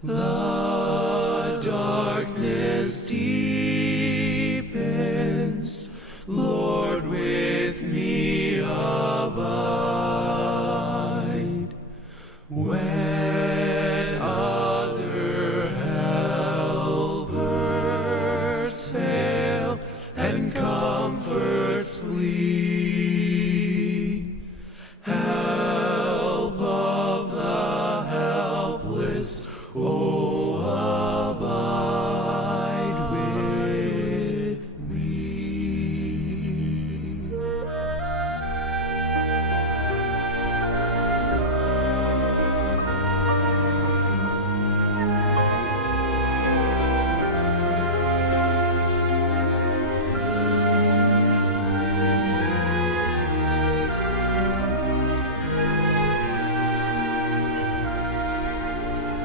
The darkness deepens, Lord, with me abide. When other helpers fail and comforts flee, help of the helpless, oh, abide with me.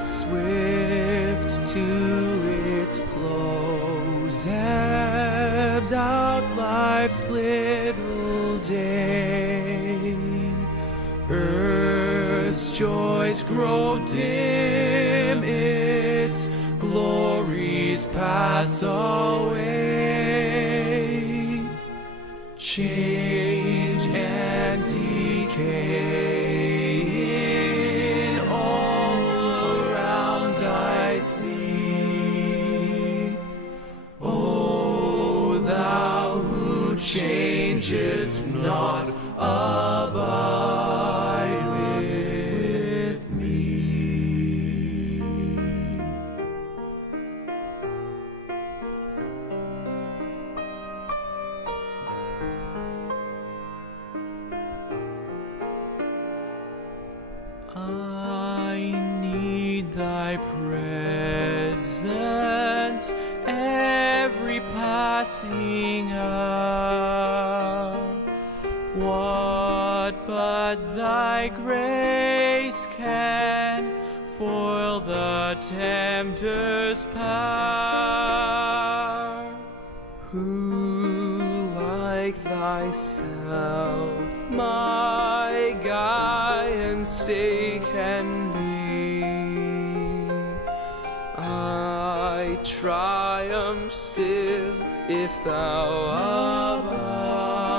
Swift to its close ebbs out life's little day. Earth's joys grow dim, its glories pass away. Change and decay in all around I see. O thou who changest not, abide with me. I need thy presence every passing hour. What but thy grace can foil the tempter's power? Who like thyself my guide and stay can be? I triumph still if thou abide.